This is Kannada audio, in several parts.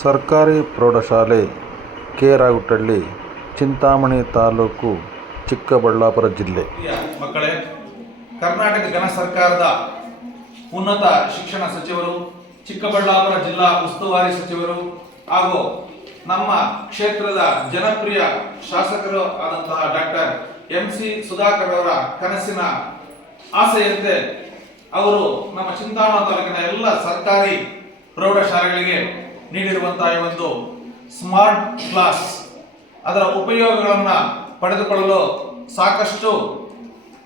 ಸರ್ಕಾರಿ ಪ್ರೌಢಶಾಲೆ ಕೆ. ರಾಗುಟ್ಟಳ್ಳಿ, ಚಿಂತಾಮಣಿ ತಾಲೂಕು, ಚಿಕ್ಕಬಳ್ಳಾಪುರ ಜಿಲ್ಲೆ. ಮಕ್ಕಳೇ, ಕರ್ನಾಟಕ ಜನ ಸರ್ಕಾರದ ಉನ್ನತ ಶಿಕ್ಷಣ ಸಚಿವರು, ಚಿಕ್ಕಬಳ್ಳಾಪುರ ಜಿಲ್ಲಾ ಉಸ್ತುವಾರಿ ಸಚಿವರು ಹಾಗೂ ನಮ್ಮ ಕ್ಷೇತ್ರದ ಜನಪ್ರಿಯ ಶಾಸಕರು ಆದಂತಹ ಡಾಕ್ಟರ್ ಎಂ.ಸಿ. ಸುಧಾಕರ್ ಅವರ ಕನಸಿನ ಆಸೆಯಂತೆ ಅವರು ನಮ್ಮ ಚಿಂತಾಮಣಿ ತಾಲೂಕಿನ ಎಲ್ಲ ಸರ್ಕಾರಿ ಪ್ರೌಢಶಾಲೆಗಳಿಗೆ ನೀಡಿರುವಂತಹ ಒಂದು ಸ್ಮಾರ್ಟ್ ಕ್ಲಾಸ್ ಅದರ ಉಪಯೋಗಗಳನ್ನು ಪಡೆದುಕೊಳ್ಳಲು ಸಾಕಷ್ಟು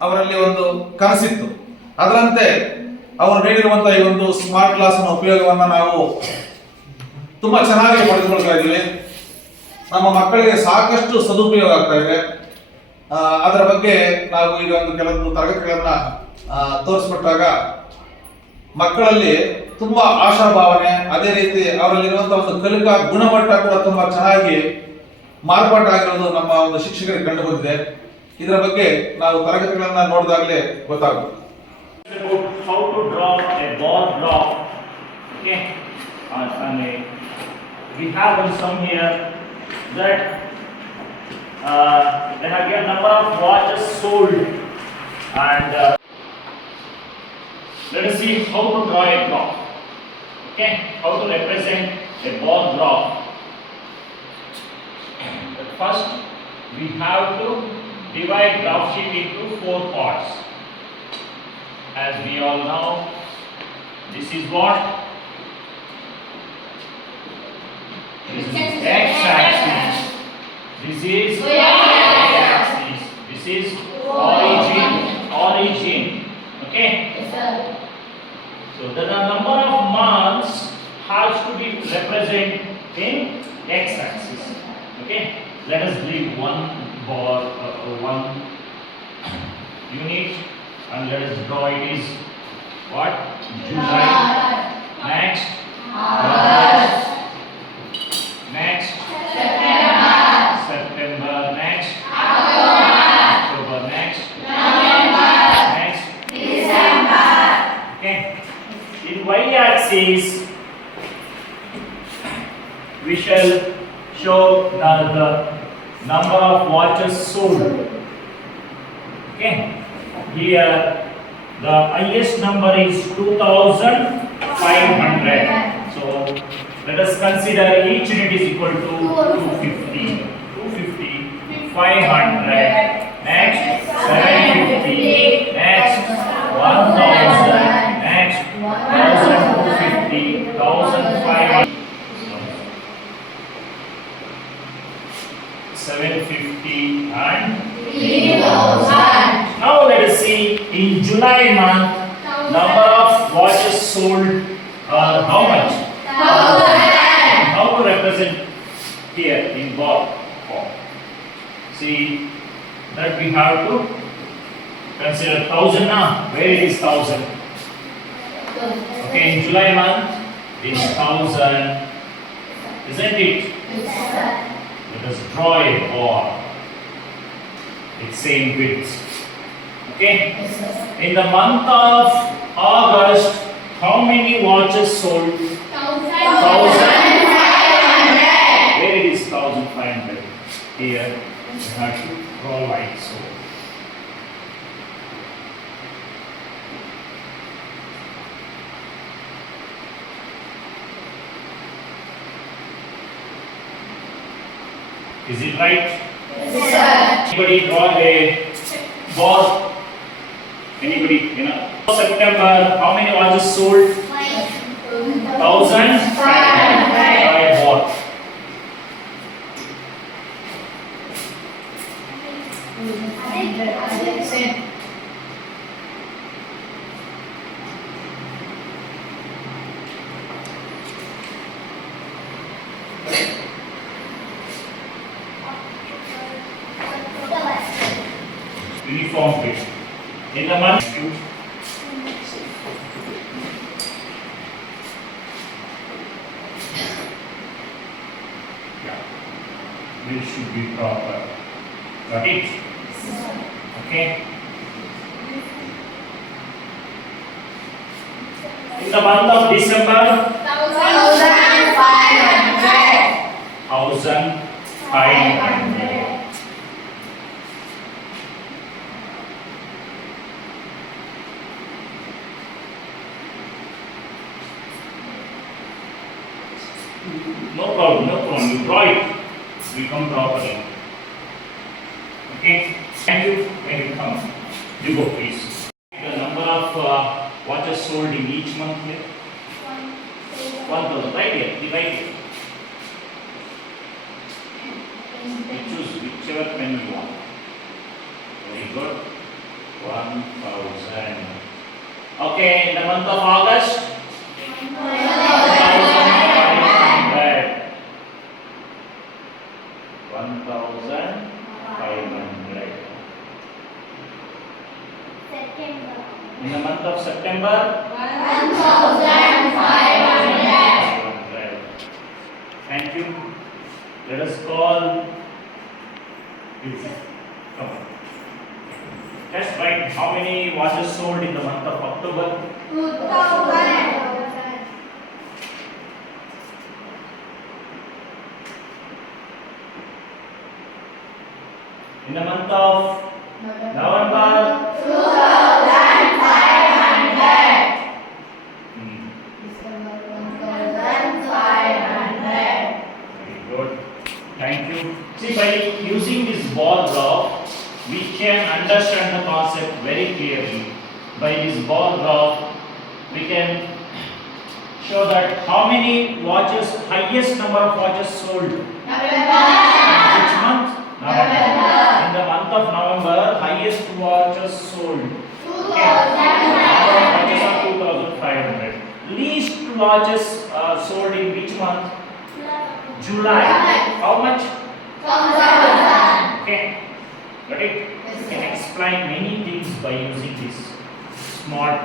ಅವರಲ್ಲಿ ಒಂದು ಕನಸಿತ್ತು. ಅದರಂತೆ ಅವರು ನೀಡಿರುವಂತಹ ಈ ಒಂದು ಸ್ಮಾರ್ಟ್ ಕ್ಲಾಸ್ನ ಉಪಯೋಗವನ್ನು ನಾವು ತುಂಬಾ ಚೆನ್ನಾಗಿ ಪಡೆದುಕೊಳ್ತಾ ಇದ್ದೀವಿ. ನಮ್ಮ ಮಕ್ಕಳಿಗೆ ಸಾಕಷ್ಟು ಸದುಪಯೋಗ ಆಗ್ತಾ ಇದೆ. ಅದರ ಬಗ್ಗೆ ನಾವು ಈಗ ಒಂದು ಕೆಲವೊಂದು ತರಗತಿಗಳನ್ನ ತೋರಿಸ್ಕೊಟ್ಟಾಗ ಮಕ್ಕಳಲ್ಲಿ ತುಂಬಾ ಆಶಾಭಾವನೆ, ಅದೇ ರೀತಿ ಅವರಲ್ಲಿರುವಂತಹ ಒಂದು ಕಲಿಕಾ ಗುಣಮಟ್ಟ ಕೂಡ ತುಂಬಾ ಚೆನ್ನಾಗಿ ಮಾರ್ಪಾಟಾಗಿರೋದು ನಮ್ಮ ಒಂದು ಶಿಕ್ಷಕರಿಗೆ ಕಂಡು ಬಂದಿದೆ. ಇದರ ಬಗ್ಗೆ ನಾವು ತರಗತಿಗಳನ್ನ ನೋಡಿದಾಗಲೇ ಗೊತ್ತಾಗುತ್ತೆ. How to draw a ball block. Okay, and we have one sum here that they have given number of watches sold, and let us see how to draw a block. Okay, how to represent a ball block. But first, we have to divide graph sheet into 4 parts. As we all know, this is what? This is x-axis. This is y-axis. This is origin. Okay? Yes, sir. So the number of months has to be represented in x-axis. Okay? Let us leave one unit and let us draw it is what? July. Next. August. Next. September. Next. October. Next. Next. Okay. In y-axis, we shall show the number of watches sold. Okay. Here the highest number is 2,500. So let us consider each unit is equal to 250. 500. Next 750. Next 1,000. Next 1,250. 1,500. 750 and 3,000. now let us see in July month number of watches sold are how much? 1,000. How to represent here in ball form? See that we have to consider 1,000 now. Where it is 1,000? Okay, in July month it is 1,000, isn't it? Yes, sir. Let us draw a ball. It's same width. Okay. Yes, sir. In the month of August, how many watches sold? 1,500. Where it is 1,500? Here we have to draw like so. Is it right? Yes, sir. Anybody draw a ball? Anybody? You know. September, how many watches sold? 1,500. By what? Uniform bit. In the month. Yeah. This should be proper. Got it? Okay. In the month of December, 1,500. 1,500. No problem, no problem. You draw it. We come properly. Okay. Thank you. When you come, you go please. The number of watches sold in each month here. 1,000. Right here. Divide it. You choose whichever pen you want. Very good. 1,000. Okay. In the month of August. 1,500. 1,500. In the month of September. 1,500. Thank you. Let us call. Please, come on. Just write how many watches sold in the month of October. 2,000. In the month of November. 2,500. Hmm, December 1,500. Very good. Thank you. See, by using this ball graph, we can understand the concept very clearly. By this ball graph, we can show that how many watches, highest number of watches sold. November. Which month? November. In the month of November, highest watches sold. 2,500. Watches are 2,500. Least watches sold in which month? July. How much? 1,000. Okay. Got it? You can explain many things by using this smart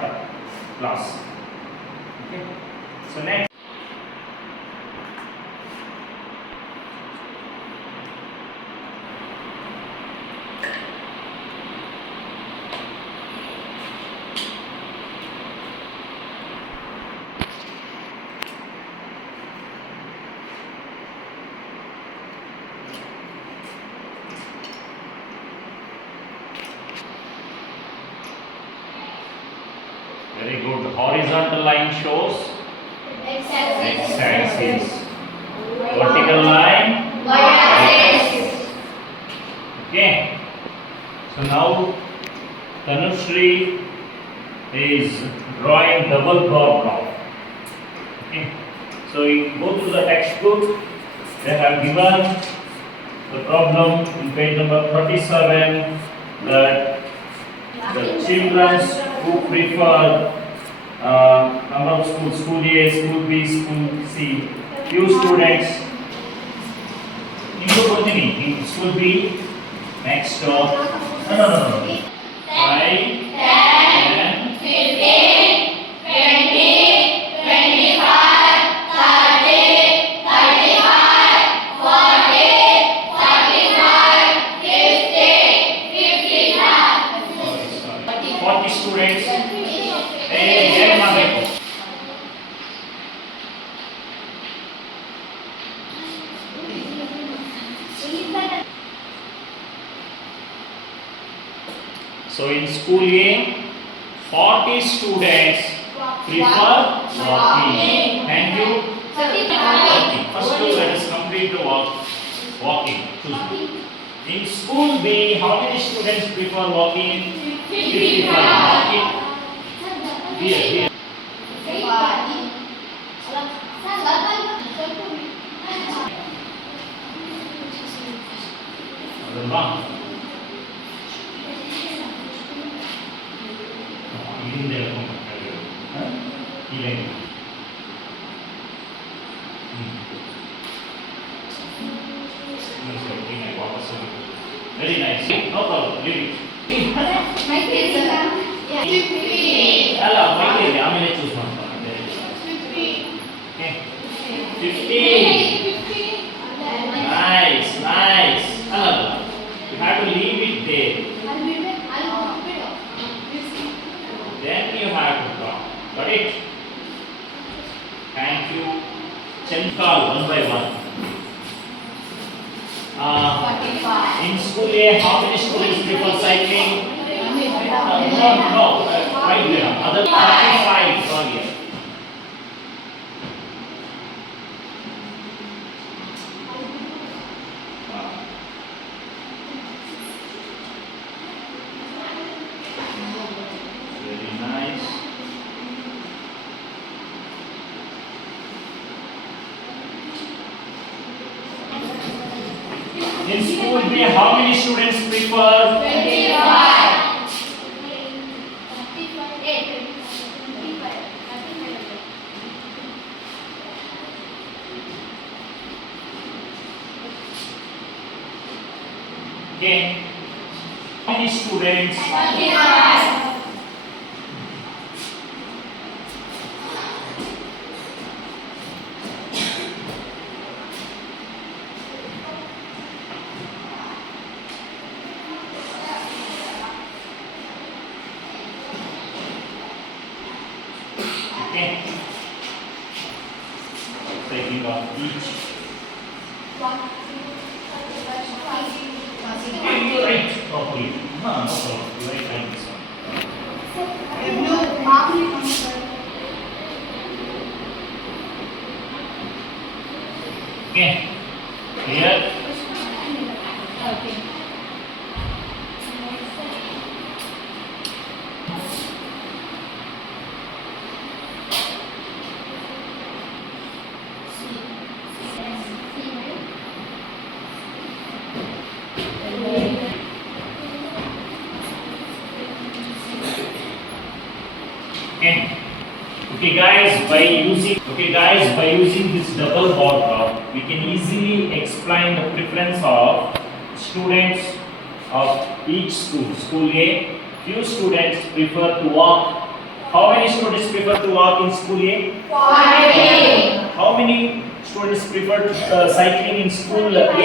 class. Okay. So next. Very good. The horizontal line shows x-axis. Vertical line. Y-axis. Okay. So now Tanushree is drawing double bar graph. Okay. So you go to the textbook. They have given the problem in page number 37 that the children who prefer number of schools, school A, school B, school C, few students in school B, next door, no, 5, 10, 15, 20, 25, 30, 35, 40, 45, 50, 55. 40 students. Hey, ಮಾಡಬೇಕು. So in school A, 40 students prefer walking. Thank you. 30. First two, let us complete the walking. In school B, how many students prefer walking? 55. Walking. Here. ಅದಲ್ವಾ? ಇಲ್ಲಿಂದ ಹೇಳ್ಕೊಂಡ್ಬಿಟ್ಟು ಇಲ್ಲ very nice. No problem. Leave it. ಅಲ್ಲ ಮೈಕೇಲಿ ಆಮೇಲೆ ಚೂಸ್ ಮಾಡ್ತಾರೆ. 15. Nice. ಅಲ್ಲ you have to leave it there. Then you have to draw. Got it? Thank you. Chenkal one by one. In school A, how many students prefer cycling? No. Right there. Other 35. Sorry. Very nice. In school B, how many students prefer? 25. Okay. How many students? 25. Okay. Taking off each. Okay, you write properly. No problem. You write like this one. Okay. Clear? Okay. Okay guys, by using this double bar graph, we can easily explain the preference of students of each school. School A, few students prefer to walk. How many students prefer to walk in school A? 40. How many students prefer cycling in school A? 5.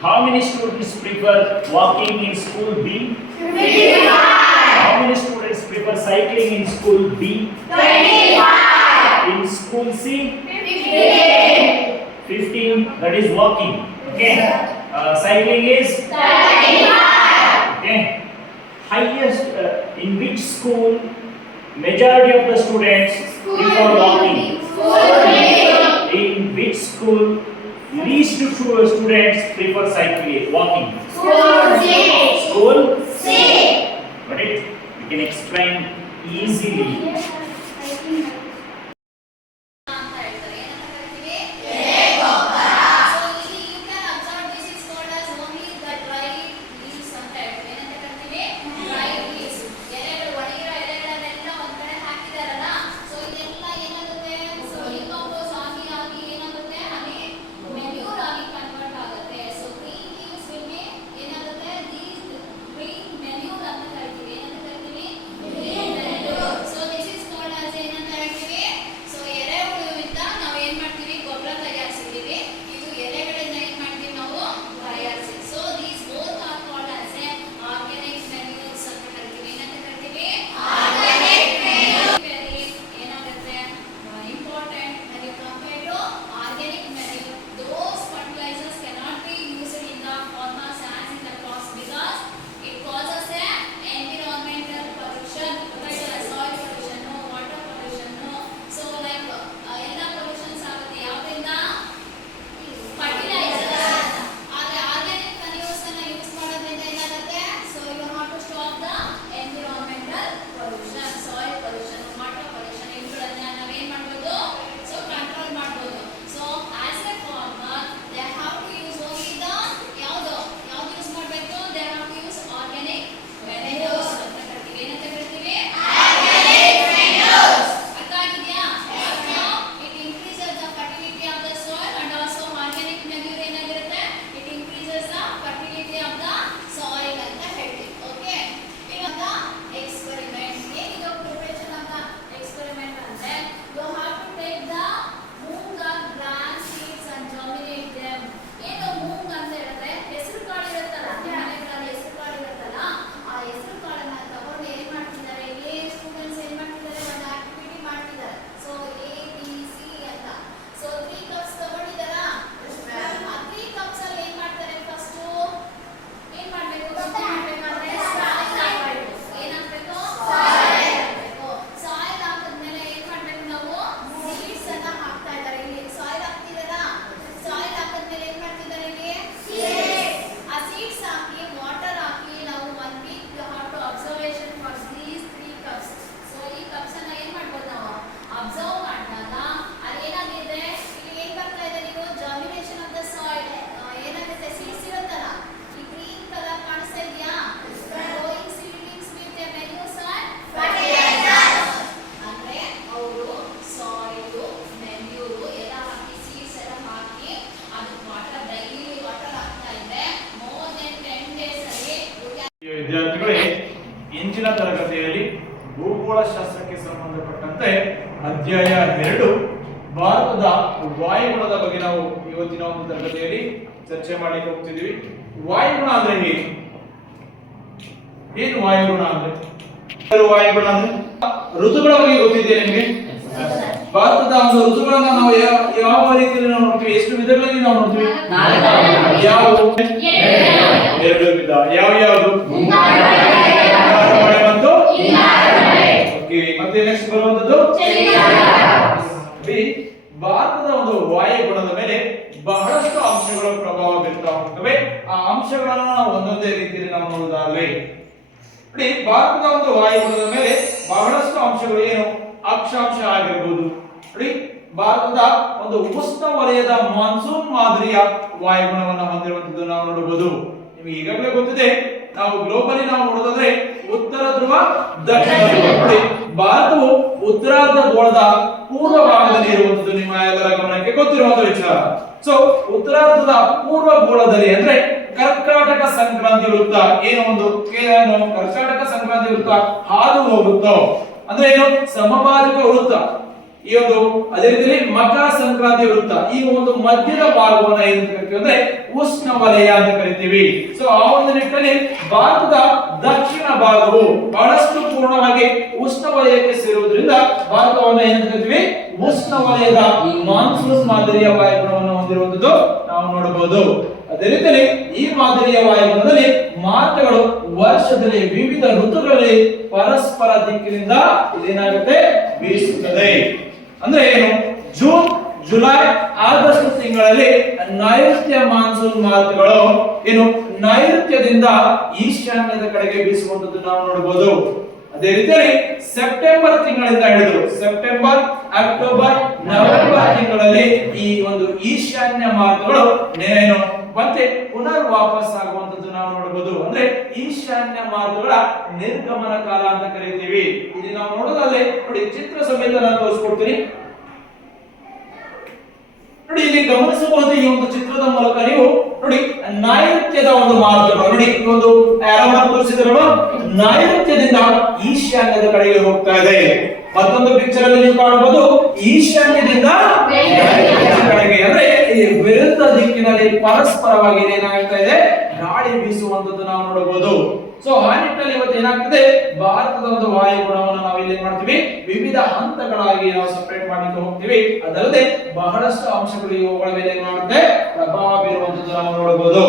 How many students prefer walking in school B? 55. How many students prefer cycling in school B? 25. In school C? 15. 15, that is walking. Okay. Cycling is? 35. Okay. Highest, in which school majority of the students prefer walking? In which school least students prefer cycling, walking? School? Got it? We can explain easily. So this ವಿದ್ಯಾರ್ಥಿಗಳೇ, ಇಂಚಿನ ತರಗತಿಯಲ್ಲಿ ಭೂಗೋಳಶಾಸ್ತ್ರಕ್ಕೆ ಸಂಬಂಧಪಟ್ಟಂತೆ ಅಧ್ಯಾಯ 2 ಭಾರತದ ವಾಯುಗುಣದ ಬಗ್ಗೆ ನಾವು ಇವತ್ತಿನ ಒಂದು ತರಗತಿಯಲ್ಲಿ ಚರ್ಚೆ ಮಾಡಲಿಕ್ಕೆ ಹೋಗ್ತಿದ್ವಿ. ವಾಯುಗುಣ ಅಂದ್ರೆ ಏನು ವಾಯುಗುಣ ಅಂದ್ರೆ ವಾಯುಗುಣ ಅಂದ್ರೆ ಋತುಗಳ ಬಗ್ಗೆ ಗೊತ್ತಿದೆಯಾ ನಿಮಗೆ? ಭಾರತದ ಒಂದು ಋತುಗಳನ್ನ ನಾವು ಯಾವ ರೀತಿಯಲ್ಲಿ ನಾವು ನೋಡ್ತೀವಿ? ಎಷ್ಟು ವಿಧಗಳಲ್ಲಿ ನಾವು ನೋಡ್ತೀವಿ? ಯಾವುವು? 2 ವಿಧ. ಯಾವ್ಯಾವುದು? ಮಳೆ ಮತ್ತು ಓಕೆ, ಮತ್ತೆ ನೆಕ್ಸ್ಟ್ ಬರುವಂತದ್ದು ಭಾರತದ ಒಂದು ವಾಯುಗುಣದ ಮೇಲೆ ಬಹಳಷ್ಟು ಅಂಶಗಳ ಪ್ರಭಾವ ಬೀರ್ತಾ ಹೋಗ್ತವೆ. ಆ ಅಂಶಗಳನ್ನು ನಾವು ಒಂದೊಂದೇ ರೀತಿಯಲ್ಲಿ ನಾವು ನೋಡುವುದಾದ್ರೆ ನೋಡಿ, ಭಾರತದ ಒಂದು ವಾಯುಗುಣದ ಮೇಲೆ ಬಹಳಷ್ಟು ಅಂಶಗಳು ಏನು? ಅಕ್ಷಾಂಶ ಆಗಿರಬಹುದು. ನೋಡಿ, ಭಾರತದ ಒಂದು ಉಷ್ಣ ವಲಯದ ಮಾನ್ಸೂನ್ ಮಾದರಿಯ ವಾಯುಗುಣವನ್ನು ಹೊಂದಿರುವಂತದ್ದು ನಾವು ನೋಡಬಹುದು. ನಿಮಗೆ ಈಗಾಗಲೇ ಗೊತ್ತಿದೆ, ನಾವು ಗ್ಲೋಬಲಿ ನಾವು ನೋಡೋದಾದ್ರೆ ಉತ್ತರ ಧ್ರುವ, ದಕ್ಷಿಣ ಧ್ರುವ. ನೋಡಿ, ಭಾರತವು ಉತ್ತರಾರ್ಧ ಗೋಳದ ಪೂರ್ವ ಭಾಗದಲ್ಲಿ ಇರುವಂತದ್ದು ನಿಮ್ಮ ಎಲ್ಲರ ಗಮನಕ್ಕೆ ಗೊತ್ತಿರುವಂತಹ ವಿಚಾರ. ಸೊ ಉತ್ತರಾರ್ಧದ ಪೂರ್ವ ಗೋಳದಲ್ಲಿ ಅಂದ್ರೆ ಕರ್ಕಾಟಕ ಸಂಕ್ರಾಂತಿ ವೃತ್ತ ಏನು ಒಂದು ಕರ್ಕಾಟಕ ಸಂಕ್ರಾಂತಿ ವೃತ್ತ ಹಾದು ಹೋಗುತ್ತೋ ಅಂದ್ರೆ ಏನು? ಸಮಭಾಜಕ ವೃತ್ತ. ಈ ಒಂದು ಅದೇ ರೀತಿ ಮಕರ ಸಂಕ್ರಾಂತಿ ವೃತ್ತ, ಈ ಒಂದು ಮಧ್ಯದ ಭಾಗವನ್ನ ಏನು ಕರಿತೀವಿ ಅಂದ್ರೆ ಉಷ್ಣ ವಲಯ ಅಂತ ಕರಿತೀವಿ. ಸೊ ಆ ಒಂದು ನಿಟ್ಟಿನಲ್ಲಿ ಭಾರತದ ದಕ್ಷಿಣ ಭಾಗವು ಬಹಳಷ್ಟು ಪೂರ್ಣವಾಗಿ ಉಷ್ಣ ವಲಯಕ್ಕೆ ಸೇರುವುದರಿಂದ ಭಾರತವನ್ನು ಏನು ಕರಿತೀವಿ? ಉಷ್ಣ ವಲಯದ ಮಾನ್ಸೂನ್ ಮಾದರಿಯ ವಾಯುಗುಣವನ್ನು ಹೊಂದಿರುವಂತದ್ದು ನಾವು ನೋಡಬಹುದು. ಅದೇ ರೀತಿಯಲ್ಲಿ ಈ ಮಾದರಿಯ ವಾಯುಗುಣದಲ್ಲಿ ಮಾರ್ಗಗಳು ವರ್ಷದಲ್ಲಿ ವಿವಿಧ ಋತುಗಳಲ್ಲಿ ಪರಸ್ಪರ ದಿಕ್ಕಿನಿಂದ ಇದೇನಾಗುತ್ತೆ? ಬೀಸುತ್ತದೆ. ಅಂದ್ರೆ ಏನು? ಜೂನ್, ಜುಲೈ, ಆಗಸ್ಟ್ ತಿಂಗಳಲ್ಲಿ ನೈಋತ್ಯ ಮಾನ್ಸೂನ್ ಮಾರುತಗಳು ಏನು ನೈಋತ್ಯದಿಂದ ಈಶಾನ್ಯದ ಕಡೆಗೆ ಬೀಸುವಂತದ್ದು ನಾವು ನೋಡಬಹುದು. ಅದೇ ರೀತಿಯಲ್ಲಿ ಸೆಪ್ಟೆಂಬರ್ ತಿಂಗಳಿಂದ ಹಿಡಿದು ಸೆಪ್ಟೆಂಬರ್, ಅಕ್ಟೋಬರ್, ನವೆಂಬರ್ ತಿಂಗಳಲ್ಲಿ ಈ ಒಂದು ಈಶಾನ್ಯ ಮಾರುತಗಳು ಏನು ಮತ್ತೆ ಪುನರ್ ವಾಪಸ್ ಆಗುವಂತದ್ದು ನಾವು ನೋಡಬಹುದು. ಅಂದ್ರೆ ಈಶಾನ್ಯ ಮಾರುತಗಳ ನಿರ್ಗಮನ ಕಾಲ ಅಂತ ಕರೀತೀವಿ. ಇಲ್ಲಿ ನಾವು ನೋಡೋದಾದ್ರೆ ನೋಡಿ, ಚಿತ್ರ ಸಮೇತ ನಾನು ತೋರಿಸ್ಕೊಡ್ತೀನಿ. ನೋಡಿ, ಇಲ್ಲಿ ಗಮನಿಸಬಹುದು ಈ ಒಂದು ಚಿತ್ರದ ಮೂಲಕ ನೀವು ನೋಡಿ ನೈಋತ್ಯದ ಒಂದು ಮಾರುತಗಳು ನೋಡಿ, ಈ ಒಂದು ಆರೋವನ್ನು ತೋರಿಸಿದ್ರಲ್ಲ, ನೈಋತ್ಯದಿಂದ ಈಶಾನ್ಯದ ಕಡೆಗೆ ಹೋಗ್ತಾ ಇದೆ. ಮತ್ತೊಂದು ಪಿಕ್ಚರ್ ಅಲ್ಲಿ ನೀವು ಕಾಣಬಹುದು ಈಶಾನ್ಯದಿಂದ ಕಡೆಗೆ ಅಂದ್ರೆ ವಿರುದ್ಧ ದಿಕ್ಕಿನಲ್ಲಿ ಪರಸ್ಪರವಾಗಿ ಏನಾಗ್ತಾ ಇದೆ? ಗಾಳಿ ಬೀಸುವಂತದ್ದು ನಾವು ನೋಡಬಹುದು. ಸೊ ಆ ನಿಟ್ಟಿನಲ್ಲಿ ಇವತ್ತು ಏನಾಗ್ತದೆ? ಭಾರತದ ಒಂದು ವಾಯುಗುಣವನ್ನು ನಾವು ಇಲ್ಲಿ ಮಾಡ್ತೀವಿ, ವಿವಿಧ ಹಂತಗಳಾಗಿ ನಾವು ಸಪರೇಟ್ ಮಾಡಲಿಕ್ಕೆ ಹೋಗ್ತೀವಿ. ಅದಲ್ಲದೆ ಬಹಳಷ್ಟು ಅಂಶಗಳು ಇವುಗಳ ಮೇಲೆ ಏನ್ ಮಾಡುತ್ತೆ? ಪ್ರಭಾವ ಬೀರುವಂತದ್ದು ನಾವು ನೋಡಬಹುದು.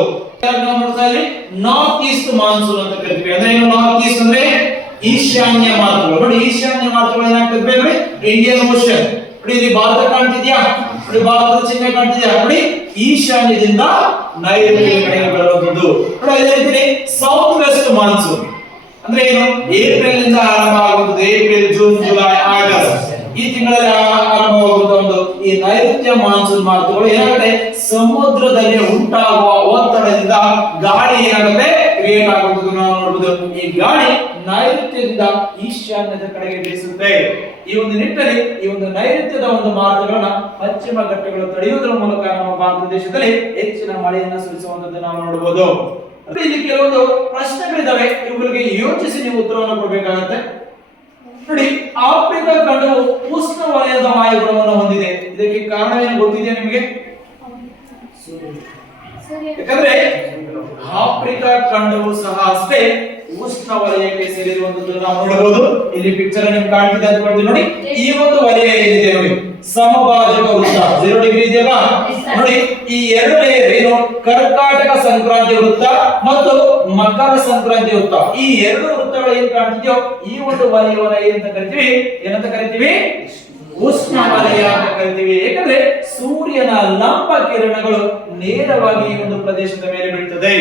ನಾವು ನೋಡ್ತಾ ಇದ್ವಿ ನಾರ್ತ್ ಈಸ್ಟ್ ಮಾನ್ಸೂನ್ ಅಂತ ಕರಿತೀವಿ. ಅಂದ್ರೆ ಏನು ನಾರ್ತ್ ಈಸ್ಟ್ ಅಂದ್ರೆ? ಈಶಾನ್ಯ ಮಾರುತಗಳು. ನೋಡಿ, ಈಶಾನ್ಯ ಮಾರುತಗಳು ಏನಾಗ್ತದೆ ಅಂದ್ರೆ ಇಂಡಿಯನ್ ಓಷನ್. ನೋಡಿ, ಇಲ್ಲಿ ಭಾರತ ಕಾಣ್ತಿದ್ಯಾ? ನೋಡಿ, ಭಾರತದ ಚಿಹ್ನೆ ಕಾಣ್ತಿದ್ಯಾ? ನೋಡಿ, ಈಶಾನ್ಯದಿಂದ ನೈಋತ್ಯ ಕಡೆಗೆ ಬರುವಂತದ್ದು. ನೋಡಿ, ಅದೇ ರೀತಿ ಸೌತ್ ವೆಸ್ಟ್ ಮಾನ್ಸೂನ್ ಅಂದ್ರೆ ಏನು? ಏಪ್ರಿಲ್ ನಿಂದ ಆರಂಭ ಆಗುತ್ತದೆ. ಏಪ್ರಿಲ್, ಜೂನ್, ಜುಲೈ, ಆಗಸ್ಟ್ ಈ ತಿಂಗಳಲ್ಲಿ ಆರಂಭವಾಗುವಂತ ಒಂದು ಈ ನೈಋತ್ಯ ಮಾನ್ಸೂನ್ ಮಾರುತಗಳು ಏನಾಗುತ್ತೆ? ಸಮುದ್ರದಲ್ಲಿ ಉಂಟಾಗುವ ಒತ್ತಡದಿಂದ ಗಾಳಿ ಏನಾಗುತ್ತೆ? ಕ್ರಿಯೇಟ್ ಆಗುವುದು ನಾವು ನೋಡಬಹುದು. ಈ ಗಾಳಿ ನೈಋತ್ಯದಿಂದ ಈಶಾನ್ಯದ ಕಡೆಗೆ ಬೀಸುತ್ತೆ. ಈ ಒಂದು ನಿಟ್ಟಿನಲ್ಲಿ ಈ ಒಂದು ನೈಋತ್ಯದ ಒಂದು ಮಾರುತಗಳನ್ನ ಪಶ್ಚಿಮ ಘಟ್ಟಗಳು ತಡೆಯುವುದರ ಮೂಲಕ ನಮ್ಮ ಭಾರತ ದೇಶದಲ್ಲಿ ಹೆಚ್ಚಿನ ಮಳೆಯನ್ನು ಸುರಿಸುವಂತದ್ದು ನಾವು ನೋಡಬಹುದು. ಇಲ್ಲಿ ಕೆಲವೊಂದು ಪ್ರಶ್ನೆಗಳಿದಾವೆ, ಇವುಗಳಿಗೆ ಯೋಚಿಸಿ ನೀವು ಉತ್ತರವನ್ನು ಕೊಡಬೇಕಾಗುತ್ತೆ. ನೋಡಿ, ಆಫ್ರಿಕಾ ಖಂಡವು ಉಷ್ಣ ವಲಯದ ವಾಯುಗುಣವನ್ನು ಹೊಂದಿದೆ. ಇದಕ್ಕೆ ಕಾರಣವೇನು ಗೊತ್ತಿದೆಯಾ ನಿಮಗೆ? ಯಾಕಂದ್ರೆ ಆಫ್ರಿಕಾ ಖಂಡವು ಸಹ ಅಷ್ಟೇ ಉಷ್ಣ ವಲಯಕ್ಕೆ ಸೇರಿರುವಂತದ್ದು ನಾವು ನೋಡಬಹುದು. ಇಲ್ಲಿ ಪಿಕ್ಚರ್ ನಿಮ್ಗೆ ಕಾಣ್ತಿದೆ ಅಂತ ಹೇಳ್ತೀವಿ. ನೋಡಿ, ಈ ಒಂದು ವಲಯ ಏನಿದೆ ನೋಡಿ, ಸಮಭಾಜಕ ವೃತ್ತ 0 ಡಿಗ್ರಿ ಇದೆಯಲ್ಲ. ನೋಡಿ, ಈ ಎರಡು ಲೇಯರ್ ಏನು? ಕರ್ಕಾಟಕ ಸಂಕ್ರಾಂತಿ ವೃತ್ತ ಮತ್ತು ಮಕರ ಸಂಕ್ರಾಂತಿ ವೃತ್ತ. ಈ ಎರಡು ವೃತ್ತಗಳು ಏನ್ ಕಾಣ್ತಿದ್ಯೋ ಈ ಒಂದು ವಲಯವನ್ನು ಏನಂತ ಕರಿತೀವಿ? ಉಷ್ಣ ವಲಯ ಅಂತ ಕರಿತೀವಿ. ಯಾಕಂದ್ರೆ ಸೂರ್ಯನ ಲಂಬ ಕಿರಣಗಳು ನೇರವಾಗಿ ಈ ಒಂದು ಪ್ರದೇಶದ ಮೇಲೆ ಬೀಳ್ತದೆ.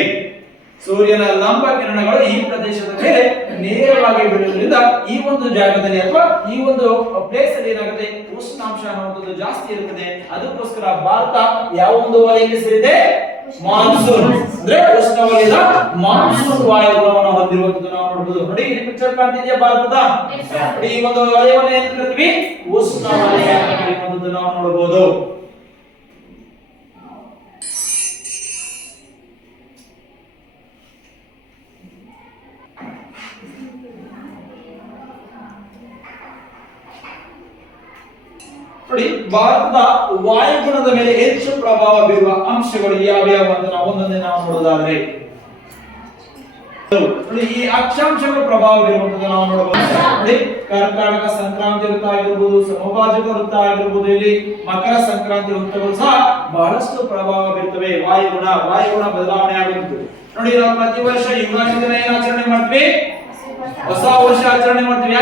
ಸೂರ್ಯನ ಲಂಬ ಕಿರಣಗಳು ಈ ಪ್ರದೇಶದ ಮೇಲೆ ನೇರವಾಗಿ ಬೀಳುವುದರಿಂದ ಈ ಒಂದು ಜಾಗದಲ್ಲಿ ಅಥವಾ ಈ ಒಂದು ಪ್ಲೇಸ್ ಅಲ್ಲಿ ಏನಾಗುತ್ತೆ? ಉಷ್ಣಾಂಶ ಅನ್ನುವಂಥದ್ದು ಜಾಸ್ತಿ ಇರುತ್ತದೆ. ಅದಕ್ಕೋಸ್ಕರ ಭಾರತ ಯಾವ ಒಂದು ವಲಯಕ್ಕೆ ಸೇರಿದೆ? ಮಾನ್ಸೂನ್ ಅಂದ್ರೆ ಉಷ್ಣ ವಲಯದ ಮಾನ್ಸೂನ್ ವಾಯುಗುಣವನ್ನು ಹೊಂದಿರುವಂತದ್ದು ನಾವು ನೋಡಬಹುದು. ನೋಡಿ, ಈ ಪಿಕ್ಚರ್ ಕಾಣ್ತಿದೆಯಾ ಭಾರತದ? ನೋಡಿ, ಈ ಒಂದು ವಲಯವನ್ನು ಏನು ಕರಿತೀವಿ? ಉಷ್ಣ ವಲಯ ಅಂತ ಕರೆಯುವಂತದ್ದು ನಾವು ನೋಡಬಹುದು. ನೋಡಿ, ಭಾರತದ ವಾಯುಗುಣದ ಮೇಲೆ ಹೆಚ್ಚು ಪ್ರಭಾವ ಬೀರುವ ಅಂಶಗಳು ಯಾವ್ಯಾವ ಅಂತ ನಾವು ಒಂದೊಂದೇ ನಾವು ನೋಡೋದಾದ್ರೆ ನೋಡಿ, ಈ ಅಕ್ಷಾಂಶಗಳ ಪ್ರಭಾವ ಬೀರುವಂತದ್ದು ನಾವು ನೋಡಬಹುದು. ನೋಡಿ, ಕರ್ನಾಟಕ ಸಂಕ್ರಾಂತಿ ವೃತ್ತ ಆಗಿರ್ಬೋದು, ಸಮಭಾಜಕ ವೃತ್ತ ಆಗಿರ್ಬೋದು, ಇಲ್ಲಿ ಮಕರ ಸಂಕ್ರಾಂತಿ ವೃತ್ತಗಳು ಸಹ ಬಹಳಷ್ಟು ಪ್ರಭಾವ ಬೀರ್ತವೆ. ವಾಯುಗುಣ ಬದಲಾವಣೆ ಆಗುತ್ತದೆ. ನೋಡಿ, ನಾವು ಪ್ರತಿ ವರ್ಷ ಯುಗಾದಿ ದಿನ ಏನು ಆಚರಣೆ ಮಾಡ್ತೀವಿ? ಹೊಸ ವರ್ಷ ಆಚರಣೆ ಮಾಡ್ತೀವಿ.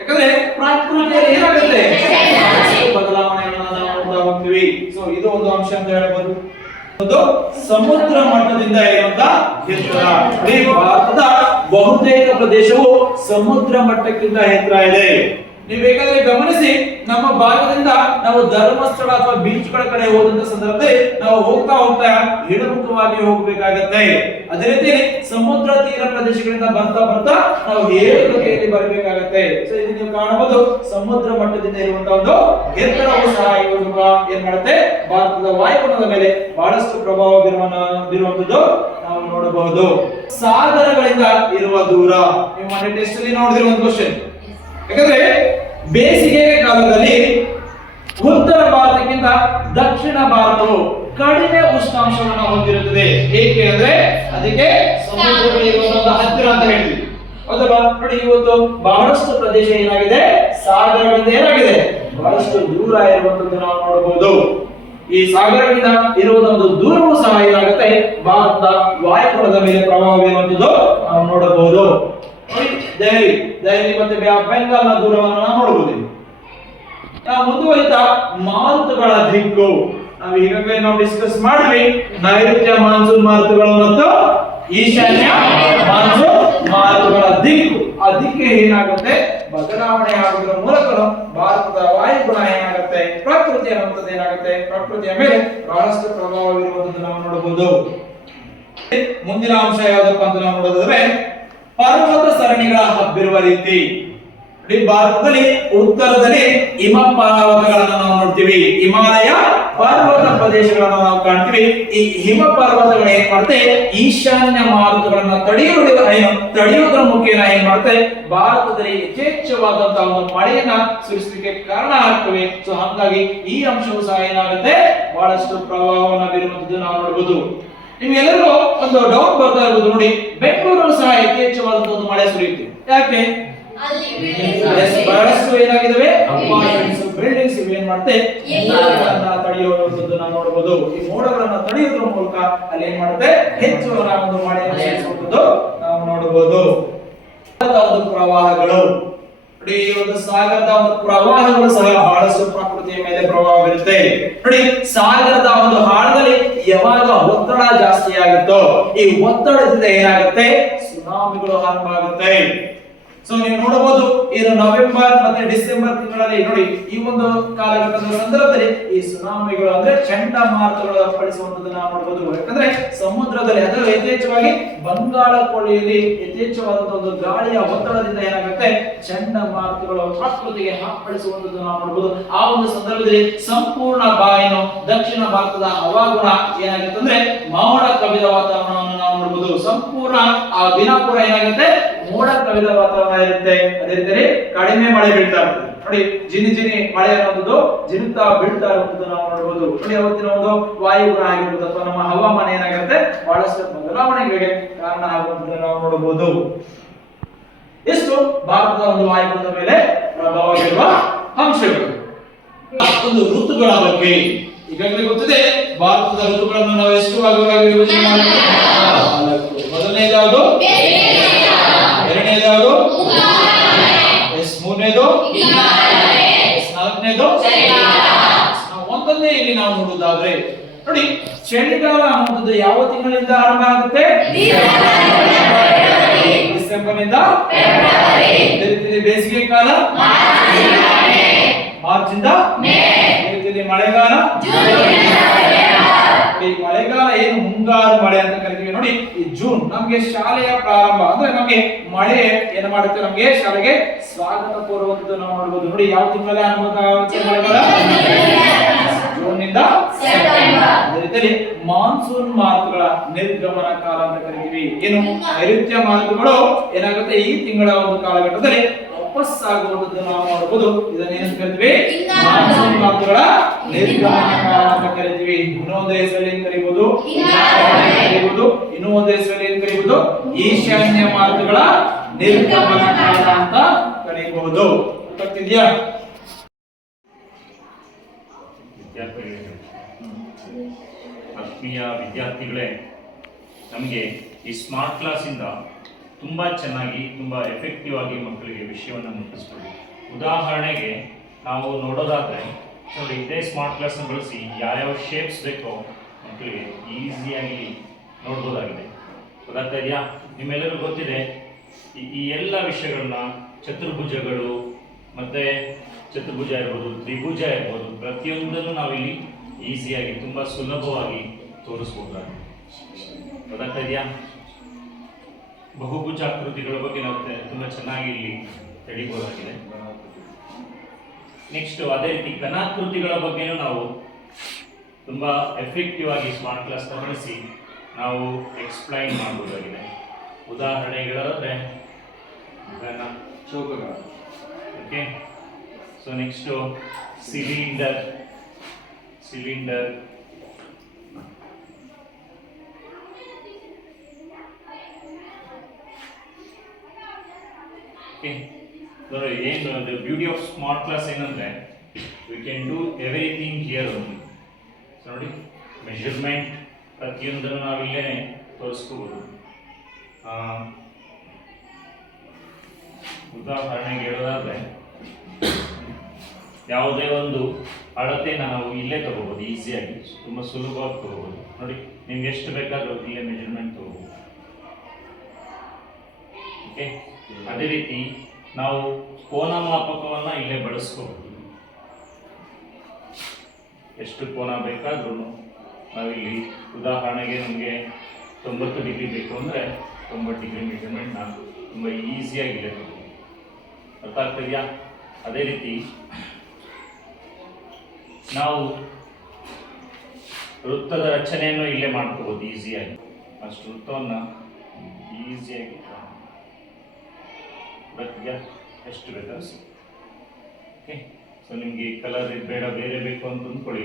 ಯಾಕಂದ್ರೆ ಪ್ರಕೃತಿಯಲ್ಲಿ ಏನಾಗುತ್ತೆ, ಬದಲಾವಣೆಗಳನ್ನ ನಾವು ನೋಡ್ತಾ ಹೋಗ್ತೀವಿ. ಸೊ ಇದು ಒಂದು ಅಂಶ ಅಂತ ಹೇಳ್ಬೋದು. ಸಮುದ್ರ ಮಟ್ಟದಿಂದ ಇರುವಂತ ಎತ್ತರ. ಭಾರತದ ಬಹುತೇಕ ಪ್ರದೇಶವು ಸಮುದ್ರ ಮಟ್ಟಕ್ಕಿಂತ ಎತ್ತರ ಇದೆ. ನೀವು ಬೇಕಾದ್ರೆ ಗಮನಿಸಿ, ನಮ್ಮ ಭಾಗದಿಂದ ನಾವು ಧರ್ಮಸ್ಥಳ ಅಥವಾ ಬೀಚ್ ಗಳ ಕಡೆ ಹೋದಂತ ಸಂದರ್ಭದಲ್ಲಿ ನಾವು ಹೋಗ್ತಾ ಇಳಿಮುಖವಾಗಿ ಹೋಗಬೇಕಾಗತ್ತೆ. ಅದೇ ರೀತಿ ಸಮುದ್ರ ತೀರ ಪ್ರದೇಶಗಳಿಂದ ಬರ್ತಾ ನಾವು ಏರುಗತಿಯಲ್ಲಿ ಬರಬೇಕಾಗತ್ತೆ. ಸೊ ಇದು ನೀವು ಕಾಣಬಹುದು, ಸಮುದ್ರ ಮಟ್ಟದಿಂದ ಇರುವಂತಹ ಒಂದು ಎತ್ತರವು ಸಹ ಏನ್ ಮಾಡುತ್ತೆ, ಭಾರತದ ವಾಯುಗುಣದ ಮೇಲೆ ಬಹಳಷ್ಟು ಪ್ರಭಾವ ಬೀರುವಂತದ್ದು ನಾವು ನೋಡಬಹುದು. ಸಾಗರಗಳಿಂದ ಇರುವ ದೂರ, ನೀವು ಮೊನ್ನೆ ಟೆಸ್ಟ್ ಅಲ್ಲಿ ನೋಡಿದಿರುವ ಒಂದು ಕ್ವಶನ್. ಯಾಕಂದ್ರೆ ಬೇಸಿಗೆ ಕಾಲದಲ್ಲಿ ಉತ್ತರ ಭಾರತಕ್ಕಿಂತ ದಕ್ಷಿಣ ಭಾರತವು ಕಡಿಮೆ ಉಷ್ಣಾಂಶವನ್ನು ಹೊಂದಿರುತ್ತದೆ. ಏಕೆ ಅಂದ್ರೆ ಅದಕ್ಕೆ ಸಮುದ್ರಗಳಿರುವಂತಹ ಹತ್ತಿರ ಅಂತ ಹೇಳ್ತೀವಿ, ಹೌದಲ್ವಾ? ನೋಡಿ, ಇವತ್ತು ಬಹಳಷ್ಟು ಪ್ರದೇಶ ಏನಾಗಿದೆ, ಸಾಗರಗಳಿಂದ ಏನಾಗಿದೆ, ಬಹಳಷ್ಟು ದೂರ ಇರುವಂತದ್ದು ನಾವು ನೋಡಬಹುದು. ಈ ಸಾಗರಗಳಿಂದ ಇರುವಂತಹ ಒಂದು ದೂರವೂ ಸಹ ಏನಾಗುತ್ತೆ, ಭಾರತದ ವಾಯುಗುಣದ ಮೇಲೆ ಪ್ರಭಾವ ಬೀರುವಂತದ್ದು ನಾವು ನೋಡಬಹುದು. ದೆಹಲಿ ಮತ್ತೆ ಬೆಂಗಾಲ್ನ ದೂರವನ್ನು ನಾವು ನೋಡಬಹುದು. ನಾವು ಮುಂದುವರಿತಾ ಮಾರುತಗಳ ದಿಕ್ಕು, ನಾವು ಈಗಾಗಲೇ ನಾವು ಡಿಸ್ಕಸ್ ಮಾಡಿದ್ವಿ. ನೈಋತ್ಯ ಮಾನ್ಸೂನ್ ಮಾರುತಗಳು ಮತ್ತು ಈಶಾನ್ಯ ಮಾನ್ಸೂನ್ ಮಾರುತಗಳ ದಿಕ್ಕು. ಆ ದಿಕ್ಕು ಏನಾಗುತ್ತೆ, ಬದಲಾವಣೆ ಆಗುವುದರ ಮೂಲಕ ಭಾರತದ ವಾಯುಗುಣ ಏನಾಗುತ್ತೆ, ಪ್ರಕೃತಿ ಅನ್ನುವಂಥದ್ದು ಏನಾಗುತ್ತೆ, ಪ್ರಕೃತಿಯ ಮೇಲೆ ಬಹಳಷ್ಟು ಪ್ರಭಾವ ಬೀರುವುದನ್ನು ನಾವು ನೋಡಬಹುದು. ಮುಂದಿನ ಅಂಶ ಯಾವುದಪ್ಪ ಅಂತ ನಾವು ನೋಡೋದಾದ್ರೆ ಪರ್ವತ ಸರಣಿಗಳ ಹಬ್ಬಿರುವ ರೀತಿ. ಭಾರತದಲ್ಲಿ ಉತ್ತರದಲ್ಲಿ ಹಿಮ ಪರ್ವತಗಳನ್ನು ನಾವು ನೋಡ್ತೀವಿ, ಹಿಮಾಲಯ ಪರ್ವತ ಪ್ರದೇಶಗಳನ್ನು ನಾವು ಕಾಣ್ತೀವಿ. ಈ ಹಿಮ ಪರ್ವತಗಳು ಏನ್ ಮಾಡುತ್ತೆ, ಈಶಾನ್ಯ ಮಾರುತಗಳನ್ನ ತಡೆಯುವುದರ ಮುಖೇನ ಏನ್ ಮಾಡುತ್ತೆ, ಭಾರತದಲ್ಲಿ ಯಥೇಚ್ಛವಾದಂತಹ ಒಂದು ಮಳೆಯನ್ನ ಸುರಿಸಲಿಕ್ಕೆ ಕಾರಣ ಆಗ್ತವೆ. ಸೊ ಹಾಗಾಗಿ ಈ ಅಂಶವು ಸಹ ಏನಾಗುತ್ತೆ, ಬಹಳಷ್ಟು ಪ್ರಭಾವವನ್ನು ಬೀರುವಂತದ್ದು ನಾವು ನೋಡಬಹುದು. ನಿಮ್ಗೆಲ್ಲರಿಗೂ ಒಂದು ಡೌಟ್ ಬರ್ತಾ ಇರ್ಬೋದು. ನೋಡಿ, ಬೆಂಗಳೂರು ಸಹ ಯಥೇಚ್ಛವಾದಂತಹ ಒಂದು ಮಳೆ ಸುರಿಯುತ್ತೆ. ಯಾಕೆ? ಬಹಳಷ್ಟು ಏನಾಗಿದ್ದಾವೆ, ಅಪಾರ್ಟ್ಮೆಂಟ್ಸ್, ಬಿಲ್ಡಿಂಗ್ಸ್ ಇವು ಏನ್ ಮಾಡುತ್ತೆ, ಮೋಡಗಳನ್ನ ತಡೆಯುವಂತದ್ದು ನಾವು ನೋಡಬಹುದು. ಈ ಮೋಡಗಳನ್ನ ತಡೆಯುವುದರ ಮೂಲಕ ಅಲ್ಲಿ ಏನ್ ಮಾಡುತ್ತೆ, ಹೆಚ್ಚು ಒಂದು ಮಳೆಯನ್ನು ಸುರಿಸುವಂತದ್ದು ನಾವು ನೋಡಬಹುದು. ಒಂದು ಪ್ರವಾಹಗಳು, ನೋಡಿ, ಈ ಒಂದು ಸಾಗರದ ಒಂದು ಪ್ರವಾಹಗಳು ಸಹ ಬಹಳಷ್ಟು ಪ್ರಕೃತಿಯ ಮೇಲೆ ಪ್ರಭಾವ ಬೀರುತ್ತೆ. ನೋಡಿ, ಸಾಗರದ ಒಂದು ಆಳದಲ್ಲಿ ಯಾವಾಗ ಒತ್ತಡ ಜಾಸ್ತಿ ಆಗುತ್ತೋ, ಈ ಒತ್ತಡದಿಂದ ಏನಾಗುತ್ತೆ, ಸುನಾಮಿಗಳು ಆರಂಭ ಆಗುತ್ತೆ. ಸೊ ನೀವು ನೋಡಬಹುದು, ಇದು ನವೆಂಬರ್ ಮತ್ತೆ ಡಿಸೆಂಬರ್ ತಿಂಗಳಲ್ಲಿ ನೋಡಿ, ಈ ಒಂದು ಕಾಲಘಟ್ಟದ ಸಂದರ್ಭದಲ್ಲಿ ಈ ಸುನಾಮಿಗಳು ಅಂದ್ರೆ ಚಂಡಮಾರುತಗಳು ಅಪ್ಪಳಿಸುವಂತದ್ದನ್ನು ನಾವು ನೋಡಬಹುದು. ಯಾಕಂದ್ರೆ ಸಮುದ್ರದಲ್ಲಿ ಅದು ಯಥೇಚ್ಛವಾಗಿ ಬಂಗಾಳ ಕೊಲ್ಲಿಯಲ್ಲಿ ಯಥೇಚ್ಛವಾದಂತಹ ಒಂದು ಗಾಳಿಯ ಒತ್ತಡದಿಂದ ಏನಾಗುತ್ತೆ, ಚಂಡಮಾರುತಗಳು ಪ್ರಕೃತಿಗೆ ಅಪ್ಪಳಿಸುವಂತದ್ದನ್ನು ನಾವು ನೋಡಬಹುದು. ಆ ಒಂದು ಸಂದರ್ಭದಲ್ಲಿ ಸಂಪೂರ್ಣ ದಕ್ಷಿಣ ಭಾರತದ ಹವಾಗುಣ ಏನಾಗುತ್ತೆ ಅಂದ್ರೆ ಮೋಡ ಕವಿದ ವಾತಾವರಣವನ್ನು ನಾವು ನೋಡಬಹುದು. ಸಂಪೂರ್ಣ ಆ ದಿನ ಕೂಡ ಏನಾಗುತ್ತೆ, ಮೋಡ ಕವಿದ ವಾತಾವರಣ ಇರುತ್ತೆ. ಅದೇ ರೀತಿ ಕಡಿಮೆ ಮಳೆ ಬೀಳ್ತಾ ಇರ್ತದೆ. ನೋಡಿ, ಜಿನಿ ಮಳೆ ಅನ್ನೋದು ಜಿನುತ್ತಾ ಬೀಳ್ತಾ ಇರುವಂತದ್ದು ನಾವು ನೋಡಬಹುದು. ನೋಡಿ, ಅವತ್ತಿನ ಒಂದು ವಾಯುಗುಣ ಆಗಿರ್ಬೋದು ಅಥವಾ ನಮ್ಮ ಹವಾಮಾನ ಏನಾಗಿರುತ್ತೆ, ಬಹಳಷ್ಟು ಬದಲಾವಣೆಗಳಿಗೆ ಕಾರಣ ಆಗುವಂತದ್ದು ನಾವು ನೋಡಬಹುದು. ಎಷ್ಟು ಭಾರತದ ಒಂದು ವಾಯುಗುಣದ ಮೇಲೆ ಪ್ರಭಾವ ಬೀರುವ ಅಂಶಗಳು. ಒಂದು ಋತುಗಳ ಬಗ್ಗೆ ಈಗಾಗಲೇ ಗೊತ್ತಿದೆ. ಭಾರತದ ಋತುಗಳನ್ನು ನಾವು ಎಷ್ಟು ಭಾಗವಾಗಿ ವಿಭಜನೆ ಮಾಡ್ತೀವಿ? ಮೊದಲನೇದು ಯಾವುದು? ಎರಡನೇದು ಯಾವುದು? ಮೂರನೇದು? ನಾಲ್ಕನೇದು? ಒಂದೊಂದೇ ಇಲ್ಲಿ ನಾವು ನೋಡುವುದಾದ್ರೆ ನೋಡಿ, ಚಳಿಗಾಲ ಅನ್ನುವಂಥದ್ದು ಯಾವ ತಿಂಗಳಿಂದ ಆರಂಭ ಆಗುತ್ತೆ? ಡಿಸೆಂಬರ್ ನಿಂದ. ಬೇಸಿಗೆ ಕಾಲ ಮಾರ್ಚ್ ಇಂದ. ಮಳೆಗಾಲ, ಮಳೆಗಾಲ ಏನು ಮುಂಗಾರು ಮಳೆ ಅಂತ ಕರಿತೀವಿ. ನೋಡಿ, ಈ ಜೂನ್ ನಮ್ಗೆ ಶಾಲೆಯ ಪ್ರಾರಂಭ ಅಂದ್ರೆ ನಮ್ಗೆ ಮಳೆ ಏನ್ ಮಾಡುತ್ತೆ, ನಮ್ಗೆ ಶಾಲೆಗೆ ಸ್ವಾಗತ ಕೋರುವಂತದ್ದು ನಾವು ನೋಡಬಹುದು. ನೋಡಿ, ಯಾವ ತಿಂಗಳಲ್ಲಿ ಆರಂಭ ಮಳೆಗಾಲ? ಜೂನ್ ನಿಂದ ಸೆಪ್ಟೆಂಬರ್. ಅದೇ ರೀತಿಯಲ್ಲಿ ಮಾನ್ಸೂನ್ ಮಾರುತಗಳ ನಿರ್ಗಮನ ಕಾಲ ಅಂತ ಕರಿತೀವಿ. ಏನು ನೈಋತ್ಯ ಮಾರುತಗಳು ಏನಾಗುತ್ತೆ, ಈ ತಿಂಗಳ ಒಂದು ಕಾಲಘಟ್ಟದಲ್ಲಿ ವಾಪಸ್ಸಾಗುವುದನ್ನು ನಾವು ನೋಡಬಹುದು. ಇದನ್ನ ಏನಂತ ಕರಿತೀವಿ? ಇಂಗಾಲ. ಮಾನ್ಸೂನ್ ಮಾರುತಗಳ ನಿರ್ಗಮನ ಕಾಲ ಅಂತ ಕರಿತೀವಿ. ಇನ್ನೊಂದು ಹೆಸರಲ್ಲಿ ಏನ್ ಕರೀಬಹುದು? ಕರೀಬಹುದು. ಇನ್ನೂ ಒಂದು ಹೆಸರಲ್ಲಿ ಏನ್ ಕರೀಬಹುದು? ಈಶಾನ್ಯ ಮಾರುತಗಳ ನಿರ್ಗಮನ ಕಾಲ ಅಂತ ಕರೀಬಹುದು. ಗೊತ್ತಿದ್ಯಾ? ವಿದ್ಯಾರ್ಥಿಗಳಿಗೆ, ಆತ್ಮೀಯ ವಿದ್ಯಾರ್ಥಿಗಳೇ, ನಮಗೆ ಈ ಸ್ಮಾರ್ಟ್ ಕ್ಲಾಸಿಂದ ತುಂಬ ಚೆನ್ನಾಗಿ ತುಂಬ ಎಫೆಕ್ಟಿವ್ ಆಗಿ ಮಕ್ಕಳಿಗೆ ವಿಷಯವನ್ನು ಮುಟ್ಟಿಸ್ಬೋದು. ಉದಾಹರಣೆಗೆ ನಾವು ನೋಡೋದಾದರೆ ನೋಡಿ, ಇದೇ ಸ್ಮಾರ್ಟ್ ಕ್ಲಾಸ್ನ ಬಳಸಿ ಯಾವ್ಯಾವ ಶೇಪ್ಸ್ ಬೇಕೋ ಮಕ್ಕಳಿಗೆ ಈಸಿಯಾಗಿ ನೋಡ್ಬೋದಾಗಿದೆ. ಗೊತ್ತಾಗ್ತಾ ಇದೆಯಾ? ನಿಮ್ಮೆಲ್ಲರಿಗೂ ಗೊತ್ತಿದೆ ಈ ಎಲ್ಲ ವಿಷಯಗಳನ್ನ ಚತುರ್ಭುಜಗಳು ಮತ್ತು ಚತುರ್ಭುಜ ಇರ್ಬೋದು, ತ್ರಿಭುಜ ಇರ್ಬೋದು, ಪ್ರತಿಯೊಂದನ್ನು ನಾವಿಲ್ಲಿ ಈಸಿಯಾಗಿ ತುಂಬ ಸುಲಭವಾಗಿ ತೋರಿಸ್ಬೋದಾಗಿದೆ. ಗೊತ್ತಾಗ್ತಾ ಇದೆಯಾ? ಬಹುಭುಜಾಕೃತಿಗಳ ಬಗ್ಗೆ ನಾವು ತುಂಬ ಚೆನ್ನಾಗಿ ಇಲ್ಲಿ ತಿಳಿಬೋದಾಗಿದೆ. ನೆಕ್ಸ್ಟ್ ಅದೇ ರೀತಿ ಘನಾಕೃತಿಗಳ ಬಗ್ಗೆನೂ ನಾವು ತುಂಬ ಎಫೆಕ್ಟಿವ್ ಆಗಿ ಸ್ಮಾರ್ಟ್ ಕ್ಲಾಸ್ನ ಬಳಸಿ ನಾವು ಎಕ್ಸ್ಪ್ಲೈನ್ ಮಾಡಬಹುದಾಗಿದೆ. ಉದಾಹರಣೆಗಳಾದರೆ ಘನ ಚೌಕಗಳು. Okay. So next cylinder okay. ನೋಡಿ, ಏನು the beauty of smart class ಏನಂದರೆ we can do everything here only. So ನೋಡಿ, ಮೆಷರ್ಮೆಂಟ್ ಪ್ರತಿಯೊಂದನ್ನು ನಾವು ಇಲ್ಲೇ ತೋರಿಸ್ಕೋಬೋದು. ಉದಾಹರಣೆಗೆ ಹೇಳೋದಾದರೆ ಯಾವುದೇ ಒಂದು ಅಳತೆನ ನಾವು ಇಲ್ಲೇ ತಗೋಬೋದು, ಈಸಿಯಾಗಿ ತುಂಬ ಸುಲಭವಾಗಿ ತಗೋಬೋದು. ನೋಡಿ, ನಿಮ್ಗೆ ಎಷ್ಟು ಬೇಕಾದರೂ ಇಲ್ಲೇ ಮೆಜರ್ಮೆಂಟ್ ತಗೋಬೋದು. ಓಕೆ. ಅದೇ ರೀತಿ ನಾವು ಕೋನ ಮಾಪಕವನ್ನು ಇಲ್ಲೇ ಬಳಸ್ಕೋಬಹುದು. ಎಷ್ಟು ಕೋನ ಬೇಕಾದ್ರೂ ನಾವಿಲ್ಲಿ ಉದಾಹರಣೆಗೆ ನಮಗೆ 90 ಡಿಗ್ರಿ ಬೇಕು ಅಂದರೆ 90 ಡಿಗ್ರಿ ಮೆಜರ್ಮೆಂಟ್ನ ತುಂಬ ಈಸಿಯಾಗಿ ಇಲ್ಲೇ ತಗೋಬೋದು. ಅರ್ಥ ಆಗ್ತಿದೆಯಾ? ಅದೇ ರೀತಿ ನಾವು ವೃತ್ತದ ರಚನೆಯನ್ನು ಇಲ್ಲೇ ಮಾಡ್ಕೋಬೋದು ಈಸಿಯಾಗಿ. ಅಷ್ಟು ವೃತ್ತವನ್ನು ಈಸಿಯಾಗಿ ಬರ್ತೀಯಾ? ಎಷ್ಟು ಬೇಕಾದ್ರೂ ಸಿಗುತ್ತೆ. ಓಕೆ. ಸೊ ನಿಮಗೆ ಕಲರ್ ಬೇಡ, ಬೇರೆ ಬೇಕು ಅಂತ ಅಂದ್ಕೊಳ್ಳಿ,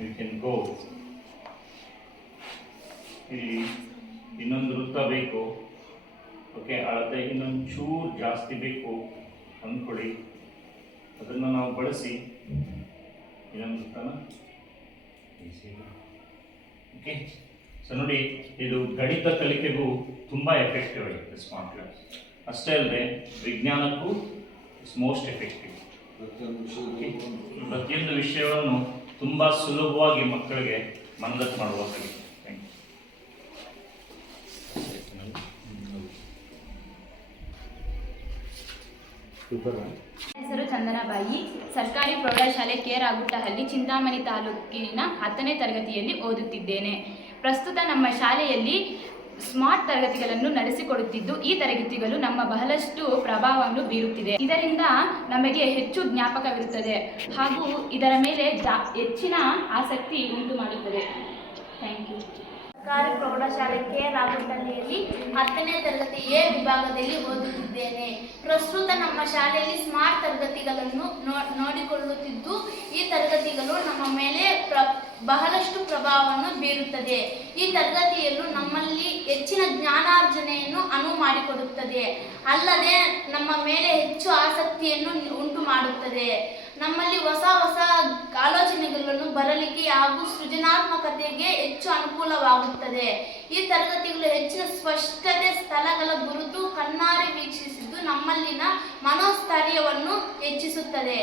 ಯು ಕ್ಯಾನ್ ಗೋ. ಇಲ್ಲಿ ಇನ್ನೊಂದು ವೃತ್ತ ಬೇಕು, ಓಕೆ, ಅಳತೆ ಇನ್ನೊಂದು ಚೂರು ಜಾಸ್ತಿ ಬೇಕು ಅಂದ್ಕೊಳ್ಳಿ, ಅದನ್ನು ನಾವು ಬಳಸಿ ಇನ್ನೊಂದು ವೃತ್ತನ ಈಸಿಯಾಗಿ. ಓಕೆ. ಸೊ ನೋಡಿ, ಇದು ಗಣಿತ ಕಲಿಕೆಗೂ ತುಂಬ ಎಫೆಕ್ಟಿವ್ ಆಗಿದೆ ಸ್ಮಾರ್ಟ್ ಕ್ಲಾಸ್. ಅಷ್ಟೇ ಅಲ್ಲದೆ ವಿಜ್ಞಾನಕ್ಕೂ ಇಟ್ಸ್ ಮೋಸ್ಟ್ ಎಫೆಕ್ಟಿವ್. ಪ್ರತಿಯೊಂದು ವಿಷಯವನ್ನು ತುಂಬ ಸುಲಭವಾಗಿ ಮಕ್ಕಳಿಗೆ ಮನದಟ್ಟು ಮಾಡುವಂತಾಗಿದೆ. ಹೆಸರು ಚಂದನಬಾಯಿ. ಸರ್ಕಾರಿ ಪ್ರೌಢಶಾಲೆ ಕೆ ರಾಗುಟ್ಟಹಳ್ಳಿ, ಚಿಂತಾಮಣಿ ತಾಲೂಕಿನ 10ನೇ ತರಗತಿಯಲ್ಲಿ ಓದುತ್ತಿದ್ದೇನೆ. ಪ್ರಸ್ತುತ ನಮ್ಮ ಶಾಲೆಯಲ್ಲಿ ಸ್ಮಾರ್ಟ್ ತರಗತಿಗಳನ್ನು ನಡೆಸಿಕೊಡುತ್ತಿದ್ದು, ಈ ತರಗತಿಗಳು ನಮ್ಮ ಬಹಳಷ್ಟು ಪ್ರಭಾವವನ್ನು ಬೀರುತ್ತಿದೆ. ಇದರಿಂದ ನಮಗೆ ಹೆಚ್ಚು ಜ್ಞಾಪಕವಿರುತ್ತದೆ ಹಾಗೂ ಇದರ ಮೇಲೆ ಹೆಚ್ಚಿನ ಆಸಕ್ತಿ ಉಂಟು ಮಾಡುತ್ತದೆ. Thank you. ಸರ್ಕಾರಿ ಪ್ರೌಢಶಾಲೆ ಕೆ ರಾಗುಟ್ಟಹಳ್ಳಿಯಲ್ಲಿ 10ನೇ ತರಗತಿ ಎ ವಿಭಾಗದಲ್ಲಿ ಓದುತ್ತಿದ್ದೇನೆ. ಪ್ರಸ್ತುತ ನಮ್ಮ ಶಾಲೆಯಲ್ಲಿ ಸ್ಮಾರ್ಟ್ ತರಗತಿಗಳನ್ನು ನೋಡಿಕೊಳ್ಳುತ್ತಿದ್ದು, ಈ ತರಗತಿಗಳು ನಮ್ಮ ಮೇಲೆ ಬಹಳಷ್ಟು ಪ್ರಭಾವವನ್ನು ಬೀರುತ್ತದೆ. ಈ ತರಗತಿಯಲ್ಲೂ ನಮ್ಮಲ್ಲಿ ಹೆಚ್ಚಿನ ಜ್ಞಾನಾರ್ಜನೆಯನ್ನು ಅನುವು ಮಾಡಿಕೊಡುತ್ತದೆ. ಅಲ್ಲದೆ ನಮ್ಮ ಮೇಲೆ ಹೆಚ್ಚು ಆಸಕ್ತಿಯನ್ನು ಉಂಟು ಮಾಡುತ್ತದೆ. ನಮ್ಮಲ್ಲಿ ಹೊಸ ಹೊಸ ಆಲೋಚನೆಗಳನ್ನು ಬರಲಿಕ್ಕೆ ಹಾಗೂ ಸೃಜನಾತ್ಮಕತೆಗೆ ಹೆಚ್ಚು ಅನುಕೂಲವಾಗುತ್ತದೆ. ಈ ತರಗತಿಗಳು ಹೆಚ್ಚಿನ ಸ್ಪಷ್ಟತೆ, ಸ್ಥಳಗಳ ಗುರುತು ಕಣ್ಣಾರೆ ವೀಕ್ಷಿಸಿದ್ದು ನಮ್ಮಲ್ಲಿನ ಮನೋಸ್ಥೈರ್ಯವನ್ನು ಹೆಚ್ಚಿಸುತ್ತದೆ.